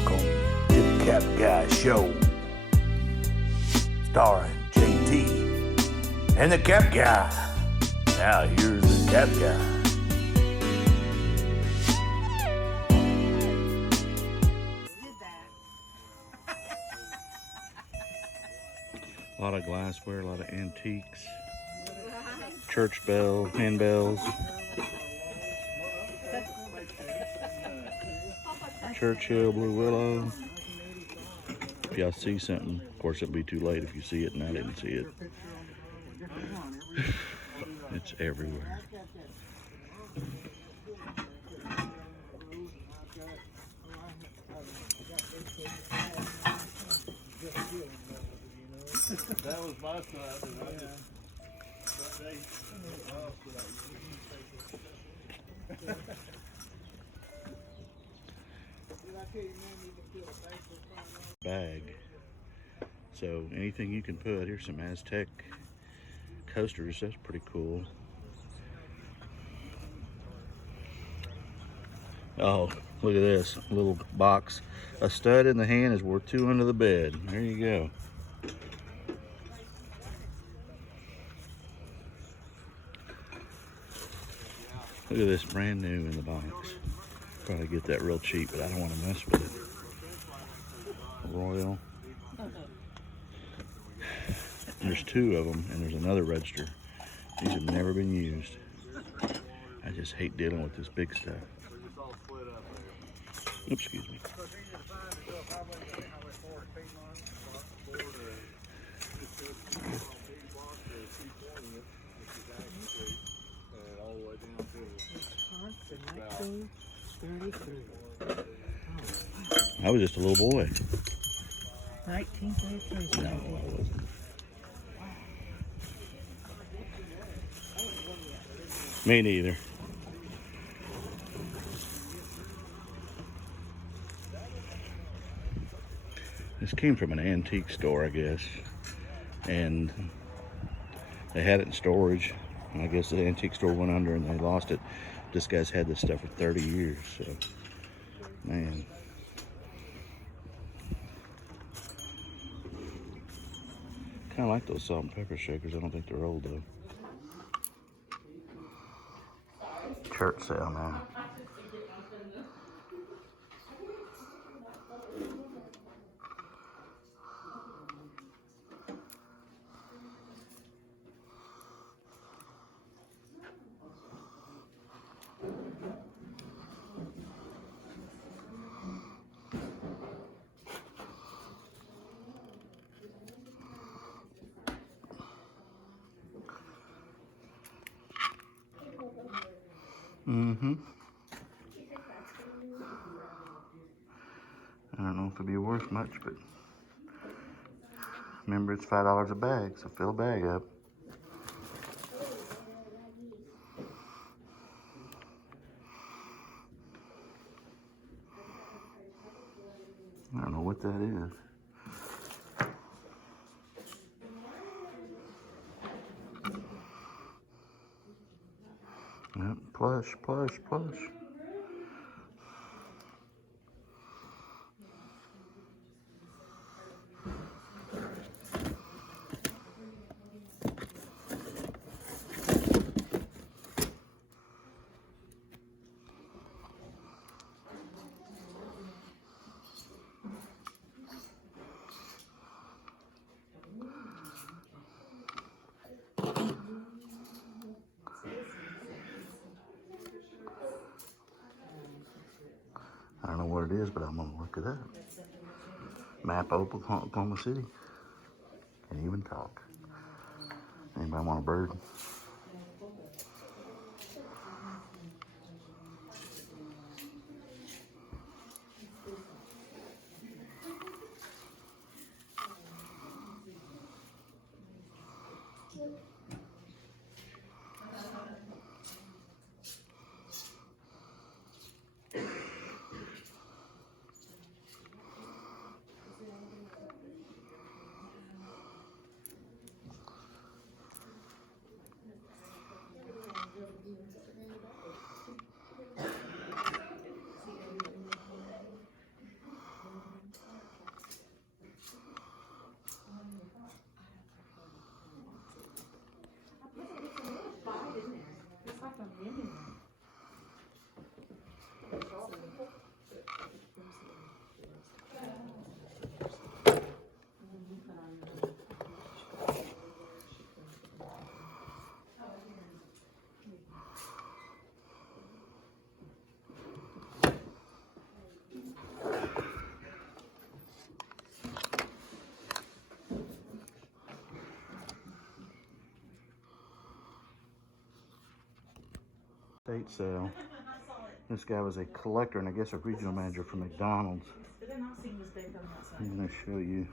Welcome to the Cap Guy Show, starring JT and the Cap Guy. Now here's the Cap Guy. A lot of glassware, a lot of antiques, church bell, handbells, Churchill, Blue Willow. If y'all see something, of course it'll be too late if you see it and I didn't see it. It's everywhere. That was my side, and I just Bag. So anything you can put. Here's some Aztec coasters. That's pretty cool. Oh, look at this little box. A stud in the hand is worth two under the bed. There you go. Look at this, brand new in the box. Probably get that real cheap, but I don't want to mess with it. Royal. There's two of them, and there's another register. These have never been used. I just hate dealing with this big stuff. Oops, excuse me. I was just a little boy. 1933. No, I wasn't. Me neither. This came from an antique store, I guess, and they had it in storage. And I guess the antique store went under and they lost it. This guy's had this stuff for 30 years, so, man. Kind of like those salt and pepper shakers. I don't think they're old, though. Church sale now. I don't know if it'd be worth much, but remember it's $5 a bag, so fill a bag up. I don't know what that is. Yep, plush, plush, plush. I don't know what it is, but I'm gonna look it up. Map of Oklahoma City. Can't even talk. Anybody want a bird? estate sale. This guy was a collector and I guess a regional manager for McDonald's. I'm going to show you.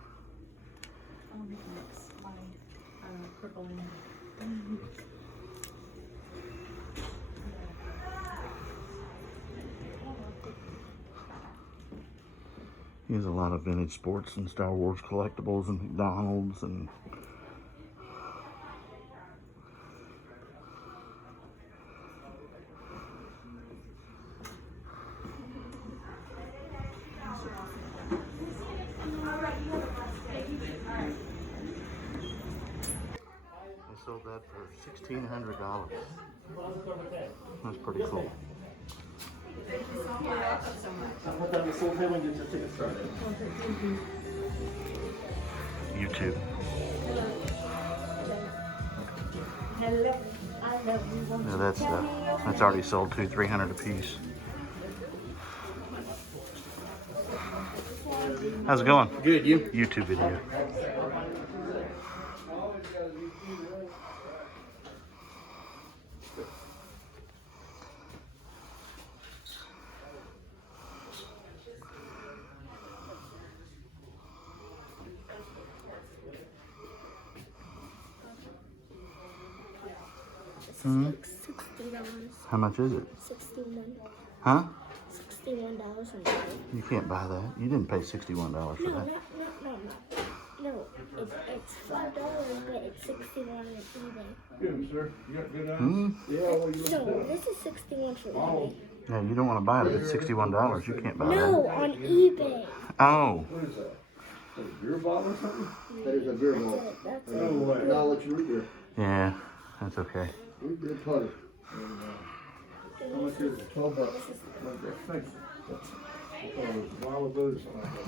He has a lot of vintage sports and Star Wars collectibles and McDonald's and I sold that for $1,600. That's pretty cool. YouTube. Yeah, that's already sold to $300 a piece. How's it going? Good, you? YouTube video. $60. How much is it? 61. Huh? $61 on You can't buy that. You didn't pay $61 for No, that. no. It's $5, but it's 61 on eBay. Good, sir. You got good eyes? Hmm? Yeah, well, you No, this is 61 for eBay. Yeah, you don't want to buy it. It's $61. You can't buy No, that. on eBay. Oh. What is that? Is that a beer bottle or something? That is a beer bottle. That's No it. way. And I'll let you read it. Yeah, that's okay. Read the putter. How much is it? $12. Okay, thanks. I thought it was a while ago or something like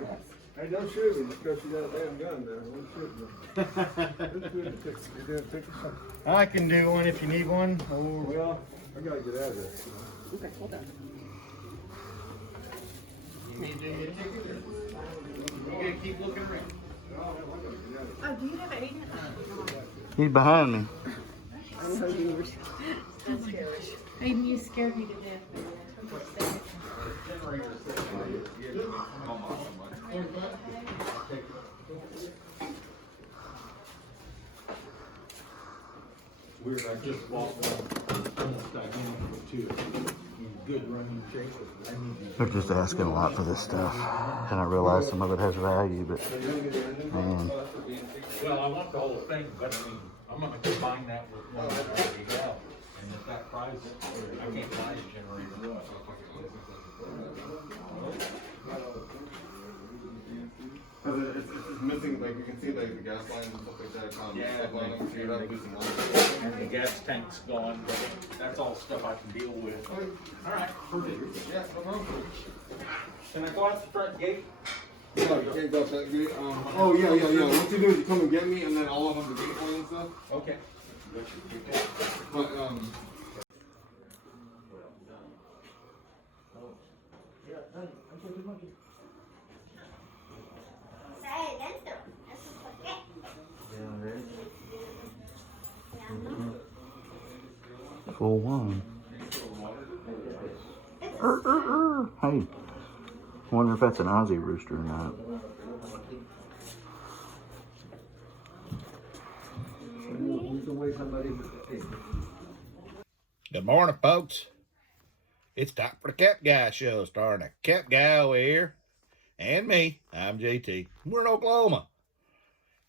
that. Hey, don't shoot me because you got a damn gun there. Don't shoot me. It's good to take, you didn't take something. I can do one if you need one. Well, I gotta get out of here. Okay, hold on. You gotta keep looking around. Oh, do you have an agent? He's behind me. Aiden, you scared me to death. Weird, I just bought one, almost identical to it, in good running shape. I need these. They're just asking a lot for this stuff. And I realize some of it has value, but man, Well, I want the whole thing, but I mean, I'm gonna combine that with one that I already have. And if that price, I can't buy a generator. It's missing, like, you can see like the gas lines and stuff like that. Kind of Yeah, stuff on them, so you'd have to do some And the gas tank's gone, but that's all stuff I can deal with. All right, perfect. Yeah, no problem. Can I go out the front gate? No, you can't go up that gate. Oh, yeah. What you do is you come and get me, and then I'll have the gate for you and stuff. Okay. But, Say, dentro. Eso es por qué. full one. Hey, wonder if that's an Aussie rooster or not. Good morning, folks. It's time for the Cap Guy show, starring the Cap Guy over here and me. I'm JT. We're in Oklahoma.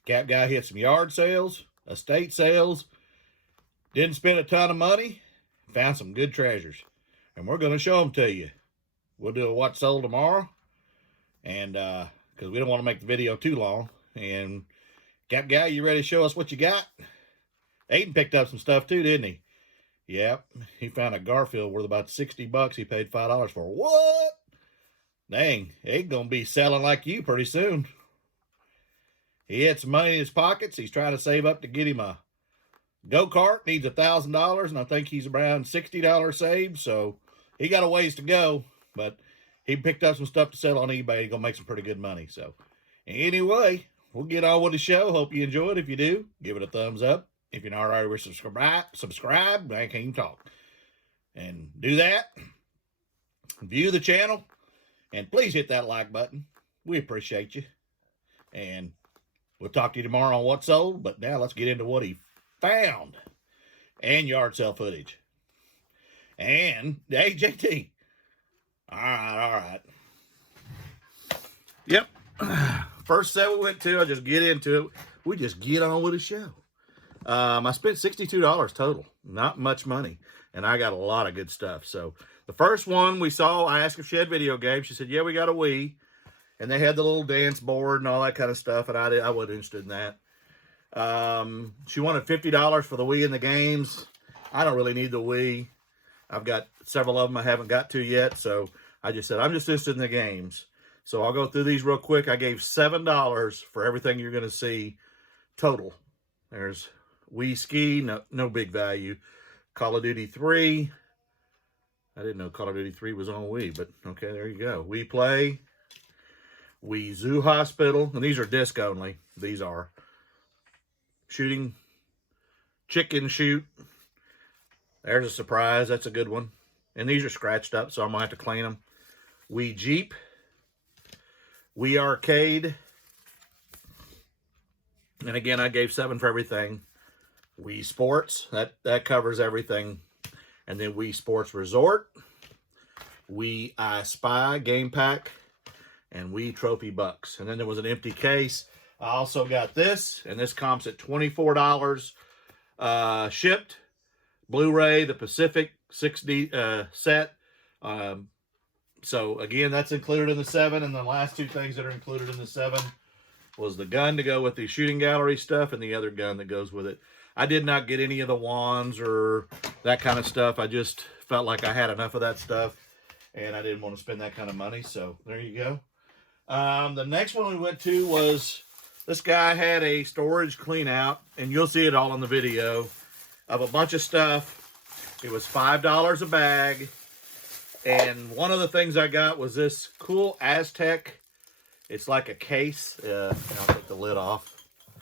Cap Guy hit some yard sales, estate sales, didn't spend a ton of money, found some good treasures, and we're going to show them to you. We'll do a what sold tomorrow, and because we don't want to make the video too long. And Cap Guy, you ready to show us what you got? Aiden picked up some stuff too, didn't he? Yep, he found a Garfield worth about $60. He paid $5 for. What? Dang, Aiden gonna be selling like you pretty soon. He had some money in his pockets. He's trying to save up to get him a go-kart. Needs $1,000, and I think he's around $60 saved. So he got a ways to go, but he picked up some stuff to sell on eBay. He's gonna make some pretty good money. So anyway, we'll get on with the show. Hope you enjoy it. If you do, give it a thumbs up. If you're not already subscribe, I can't even talk. And do that. View the channel. And please hit that like button. We appreciate you. And we'll talk to you tomorrow on what's sold. But now let's get into what he found. And yard sale footage. And, hey, JT. All right. Yep. First sale we went to, I'll just get into it. We just get on with the show. I spent $62 total. Not much money. And I got a lot of good stuff. So, the first one we saw, I asked if she had video games. She said, yeah, we got a Wii. And they had the little dance board and all that kind of stuff. And I wasn't interested in that. She wanted $50 for the Wii and the games. I don't really need the Wii. I've got several of them I haven't got to yet. So, I just said, I'm just interested in the games. So, I'll go through these real quick. I gave $7 for everything you're going to see total. There's Wii Ski, no big value. Call of Duty 3. I didn't know Call of Duty 3 was on Wii, but okay, there you go. Wii Play. Wii Zoo Hospital. And these are disc only. These are shooting. Chicken Shoot. There's a surprise. That's a good one. And these are scratched up, so I'm going to have to clean them. Wii Jeep. Wii Arcade. And again, I gave $7 for everything. Wii Sports. That covers everything. And then Wii Sports Resort. Wii I Spy Game Pack. And Wii Trophy Bucks. And then there was an empty case. I also got this. And this comps at $24 shipped. Blu-ray, the Pacific 6D set. So, again, that's included in the $7. And the last two things that are included in the $7 was the gun to go with the shooting gallery stuff and the other gun that goes with it. I did not get any of the wands or that kind of stuff. I just felt like I had enough of that stuff, and I didn't want to spend that kind of money. So, there you go. The next one we went to was, this guy had a storage clean out, and you'll see it all in the video, of a bunch of stuff. It was $5 a bag, and one of the things I got was this cool Aztec. It's like a case. I'll take the lid off.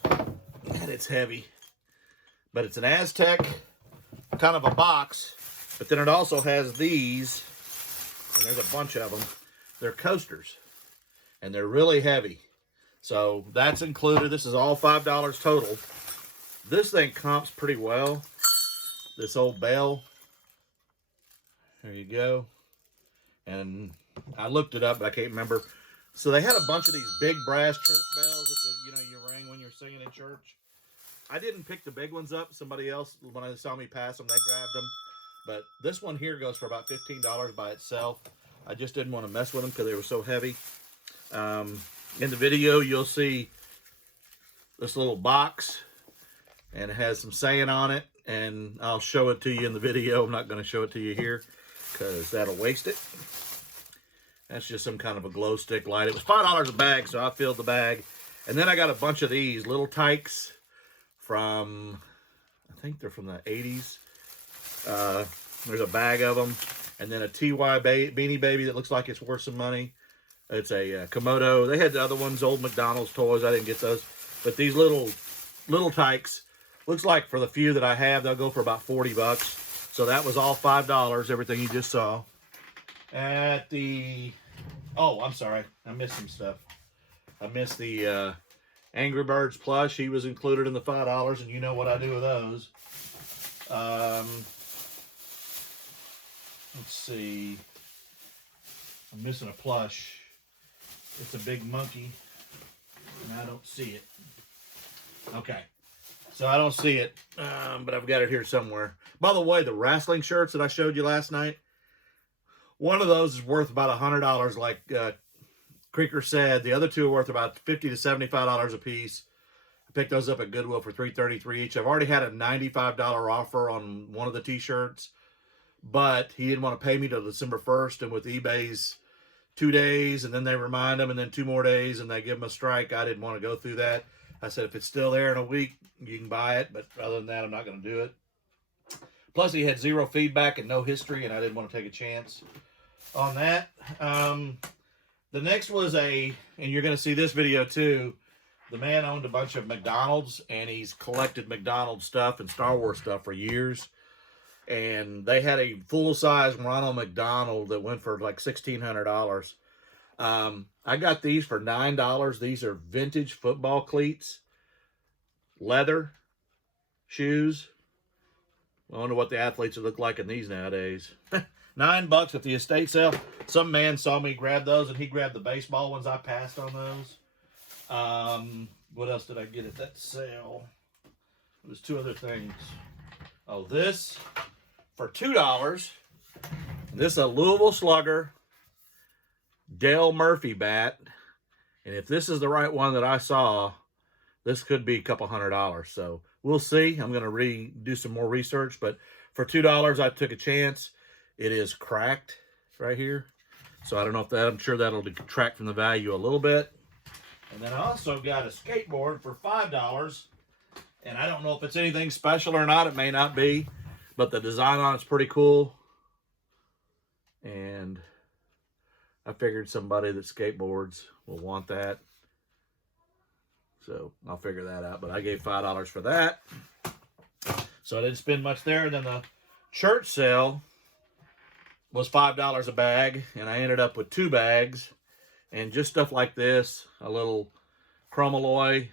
And it's heavy. But it's an Aztec, kind of a box. But then it also has these. And there's a bunch of them. They're coasters. And they're really heavy. So that's included. This is all $5 total. This thing comps pretty well. This old bell. There you go. And I looked it up, but I can't remember. So they had a bunch of these big brass church bells that you ring when you're singing in church. I didn't pick the big ones up. Somebody else, when they saw me pass them, they grabbed them. But this one here goes for about $15 by itself. I just didn't want to mess with them because they were so heavy. In the video, you'll see this little box. And it has some saying on it. And I'll show it to you in the video. I'm not going to show it to you here because that'll waste it. That's just some kind of a glow stick light. It was $5 a bag, so I filled the bag. And then I got a bunch of these little tykes from, I think they're from the 80s. There's a bag of them. And then a TY Beanie Baby that looks like it's worth some money. It's a Komodo. They had the other ones, old McDonald's toys. I didn't get those. But these little tykes, looks like for the few that I have, they'll go for about $40. So that was all $5, everything you just saw. At the, oh, I'm sorry. I missed some stuff. I missed the Angry Birds plush. He was included in the $5, and you know what I do with those. Let's see. I'm missing a plush. It's a big monkey, and I don't see it. Okay. So I don't see it, but I've got it here somewhere. By the way, the wrestling shirts that I showed you last night, one of those is worth about $100, like Creeker said. The other two are worth about $50 to $75 a piece. I picked those up at Goodwill for $3.33 each. I've already had a $95 offer on one of the t-shirts, but he didn't want to pay me till December 1st, and with eBay's 2 days, and then they remind him, and then 2 more days, and they give him a strike, I didn't want to go through that. I said, if it's still there in a week, you can buy it, but other than that, I'm not going to do it. Plus, he had 0 feedback and no history, and I didn't want to take a chance on that. The next was and you're going to see this video too, the man owned a bunch of McDonald's, and he's collected McDonald's stuff and Star Wars stuff for years. and they had a full-size Ronald McDonald that went for like $1,600. I got these for $9. These are vintage football cleats, leather shoes. I wonder what the athletes would look like in these nowadays. $9 at the estate sale. Some man saw me grab those, and he grabbed the baseball ones. I passed on those. What else did I get at that sale? There's two other things. Oh, this for $2. This is a Louisville Slugger Dale Murphy bat. And if this is the right one that I saw, this could be a couple $100. So we'll see. I'm going to do some more research. But for $2, I took a chance. It is cracked right here. So I don't know if that, I'm sure that'll detract from the value a little bit. And then I also got a skateboard for $5. And I don't know if it's anything special or not. It may not be. But the design on it's pretty cool. And I figured somebody that skateboards will want that. So I'll figure that out. But I gave $5 for that. So I didn't spend much there. And then the church sale was $5 a bag. And I ended up with 2 bags. And just stuff like this. A little Chromaloy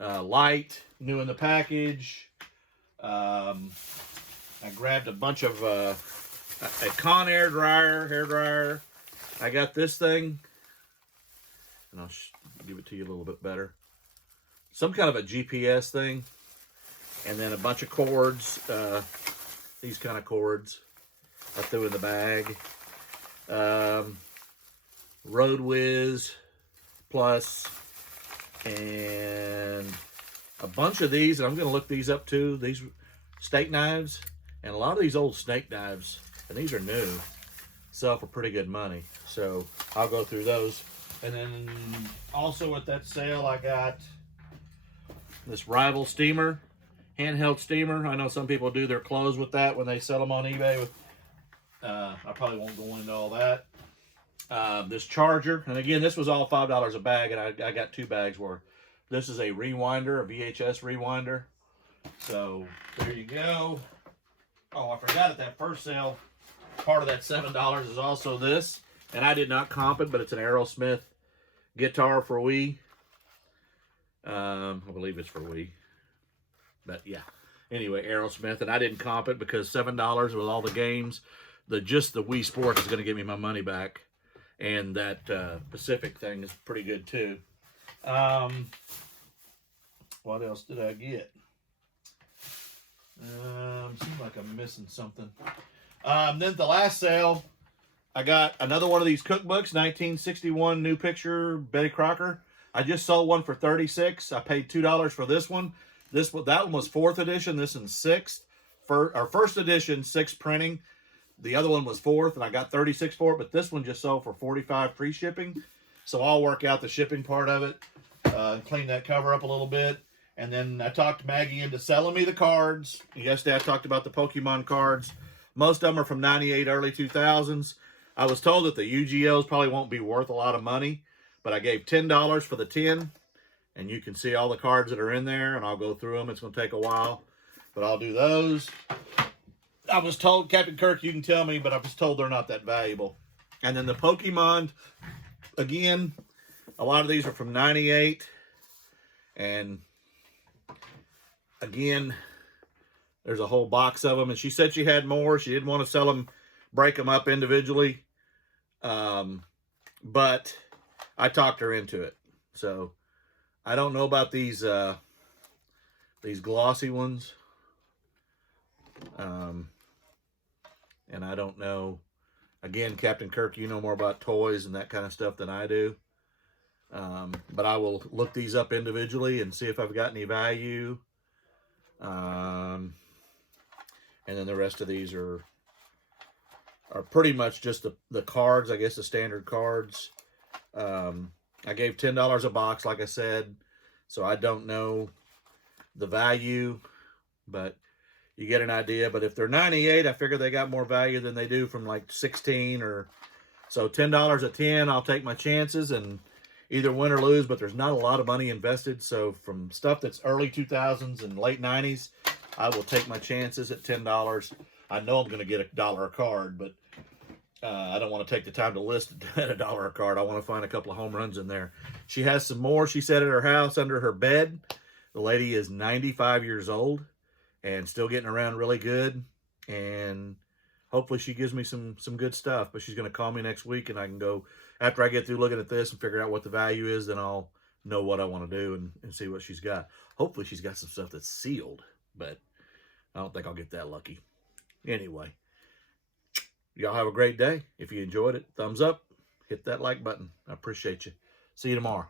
light, new in the package. I grabbed a bunch of a Conair hair dryer. I got this thing, and I'll give it to you a little bit better. Some kind of a GPS thing, and then a bunch of cords, these kind of cords I threw in the bag. Road Whiz Plus, and a bunch of these, and I'm going to look these up too, these steak knives, and a lot of these old steak knives, and these are new, sell for pretty good money. So I'll go through those. And then also at that sale, I got this Rival steamer, handheld steamer. I know some people do their clothes with that when they sell them on eBay. I probably won't go into all that. This charger, and again, this was all $5 a bag, and I got 2 bags worth. This is a rewinder, a VHS rewinder. So there you go. Oh, I forgot at that first sale, part of that $7 is also this, and I did not comp it, but it's an Aerosmith guitar for Wii. I believe it's for Wii, but yeah. Anyway, Aerosmith, and I didn't comp it because $7 with all the games. Just the Wii Sports is going to give me my money back. And that Pacific thing is pretty good too. What else did I get? Seems like I'm missing something. Then at the last sale, I got another one of these cookbooks, 1961 New Picture Betty Crocker. I just sold one for $36. I paid $2 for this one. That one was 4th edition. This one's 6th. Our first edition, 6th printing. The other one was 4th, and I got $36 for it, but this one just sold for $45 free shipping. So I'll work out the shipping part of it, clean that cover up a little bit. And then I talked Maggie into selling me the cards. Yesterday I talked about the Pokemon cards. Most of them are from 98, early 2000s. I was told that the UGOs probably won't be worth a lot of money, but I gave $10 for the 10, and you can see all the cards that are in there, and I'll go through them. It's going to take a while, but I'll do those. I was told, Captain Kirk, you can tell me, but I was told they're not that valuable. And then the Pokemon, again, a lot of these are from 98. And again, there's a whole box of them. And she said she had more. She didn't want to sell them, break them up individually. But I talked her into it. So I don't know about these glossy ones. And I don't know, again, Captain Kirk, you know more about toys and that kind of stuff than I do. But I will look these up individually and see if I've got any value. And then the rest of these are pretty much just the cards, I guess the standard cards. I gave $10 a box, like I said, so I don't know the value, but you get an idea. But if they're 98, I figure they got more value than they do from like 16 or so. $10 at 10, I'll take my chances and either win or lose, but there's not a lot of money invested. So from stuff that's early 2000s and late 90s, I will take my chances at $10. I know I'm going to get $1 a card, but I don't want to take the time to list it at $1 a card. I want to find a couple of home runs in there. She has some more, she said, at her house under her bed. The lady is 95 years old and still getting around really good. And hopefully she gives me some good stuff. But she's going to call me next week, and I can go, after I get through looking at this and figure out what the value is, then I'll know what I want to do and see what she's got. Hopefully she's got some stuff that's sealed, but I don't think I'll get that lucky. Anyway, y'all have a great day. If you enjoyed it, thumbs up, hit that like button. I appreciate you. See you tomorrow.